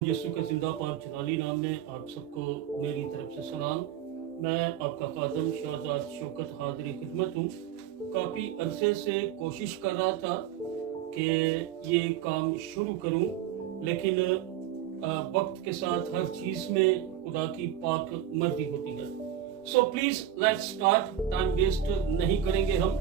यसु का जिंदा पाक जलाली नाम में आप सबको मेरी तरफ से सलाम। मैं आपका खादम शहजाद शौकत हाज़िर खिदमत हूँ। काफ़ी अरसे से कोशिश कर रहा था कि ये काम शुरू करूँ, लेकिन वक्त के साथ हर चीज़ में खुदा की पाक मर्जी होती है। So please let's start, time waste नहीं करेंगे हम।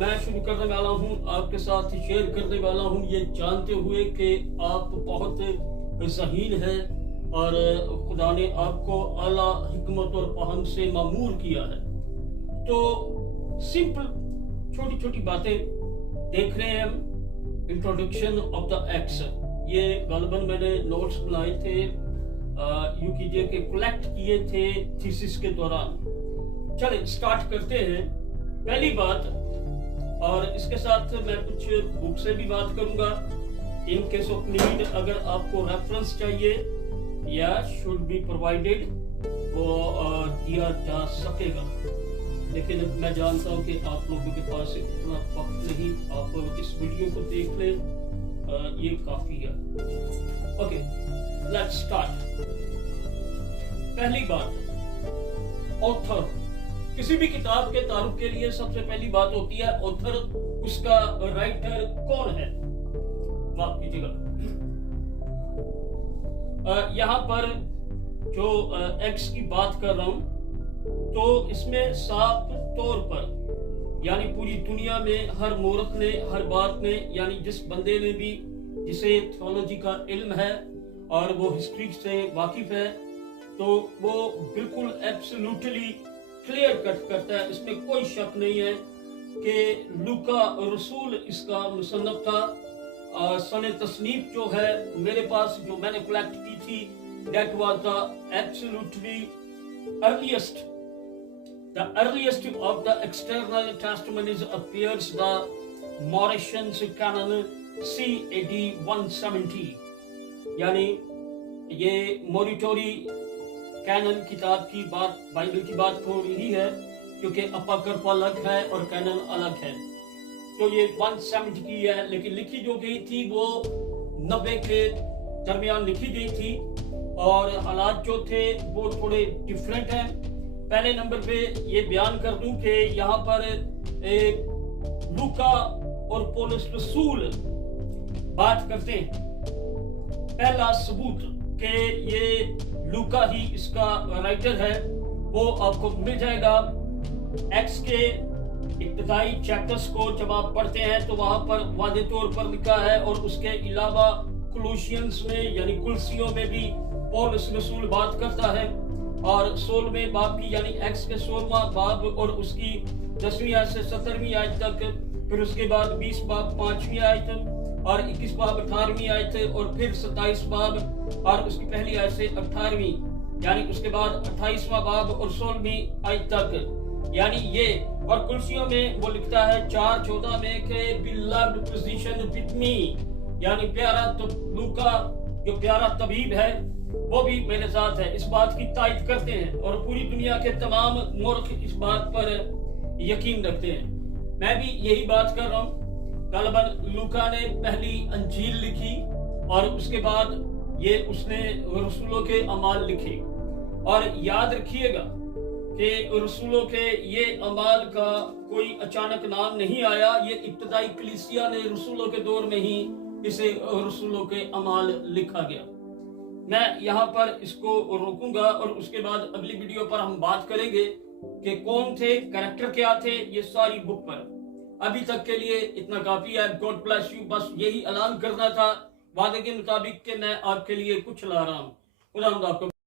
मैं शुरू करने वाला हूँ, आपके साथ शेयर करने वाला हूँ ये जानते हुए कि आप बहुत ज़हीन है और खुदा ने आपको आला हिकमत और फहम से मामूर किया है। तो सिंपल छोटी छोटी बातें देख रहे हैं हम। इंट्रोडक्शन ऑफ द एक्स, ये गलबन मैंने नोट्स बनाए थे, यूं कीजिए कि कलेक्ट किए थे थीसिस के दौरान। चले स्टार्ट करते हैं। पहली बात, और इसके साथ मैं कुछ बुक से भी बात करूंगा इन केस ऑफ नीड। अगर आपको रेफरेंस चाहिए या शुड बी प्रोवाइडेड वो दिया जा सकेगा, लेकिन मैं जानता हूं कि आप लोगों के पास इतना वक्त नहीं। आप इस वीडियो को देख लें, ये काफी है। Okay, let's start. पहली बात, ऑथर। किसी भी किताब के तारुफ के लिए सबसे पहली बात होती है ऑथर, उसका राइटर कौन है। माफ कीजिएगा, यहाँ पर जो एक्स की बात कर रहा हूं, तो इसमें साफ तौर पर यानी पूरी दुनिया में हर मूर्ख ने, हर बात ने, यानी जिस बंदे ने भी जिसे थियोलॉजी का इल्म है और वो हिस्ट्री से वाकिफ है, तो वो बिल्कुल एब्सोल्युटली क्लियर कट करता है। इसमें कोई शक नहीं है कि लूका रसूल इसका मुसन्नफ था। सने तसनीफ जो है मेरे पास, जो मैंने कलेक्ट की थी, that was the absolutely the earliest of the external testimonies appears the Mauritians canon C AD 170। यानी ये मोरिटोरी कैनन किताब की बात, बाइबल की बात हो रही है, क्योंकि अपाकर्प अलग है और कैनन अलग है। तो ये 170 की है, लेकिन लिखी जो गई थी वो 90 के दरमियान लिखी गई थी और हालात जो थे वो थोड़े डिफरेंट हैं। पहले नंबर पे ये बयान कर दूं कि यहाँ पर लूका और पौलुस रसूल बात करते हैं। पहला सबूत कि ये लूका ही इसका राइटर है वो आपको मिल जाएगा। एक्स के इब्तिदाई चैप्टर्स को जब आप पढ़ते हैं तो वहां पर वादे तौर पर लिखा है, और उसके अलावा कोलोसियंस में यानी कुलसियों में भी पौलुस रसूल बात करता है। और 16वें बाब की यानी एक्स के 16वां बाब और उसकी 10वीं आयत से 17वीं आयत तक, फिर उसके बाद 20 बाब 5वीं आयत और 21 बाब 18वीं आयत, और फिर 27 बाब और उसकी पहली आयत से 18वीं, यानी उसके बाद 28वां बाब और 16वीं आयत तक, यानी ये। और कुर्सियों में वो लिखता है 4:14 में के बिलव्ड पोजीशन विद मी, यानी प्यारा तो लूका जो प्यारा तबीब है वो भी मेरे साथ है। इस बात की तायद करते हैं और पूरी दुनिया के तमाम मूर्ख इस बात पर यकीन रखते हैं। मैं भी यही बात कर रहा हूँ। गलबन लूका ने पहली अंजील लिखी और उसके बाद ये उसने रसूलों के अमाल लिखे। और याद रखिएगा कि रसूलों के ये अमाल का कोई अचानक नाम नहीं आया, ये इब्तिदाई कलीसिया ने रसूलों के दौर में ही इसे रसूलों के अमाल लिखा गया। मैं यहाँ पर इसको रोकूंगा और उसके बाद अगली वीडियो पर हम बात करेंगे कि कौन थे, कैरेक्टर क्या थे, ये सारी बुक पर। अभी तक के लिए इतना काफी है। God bless you. बस यही ऐलान करना था वादे के मुताबिक कि मैं आपके लिए कुछ ला रहा हूँ। खुदा आपको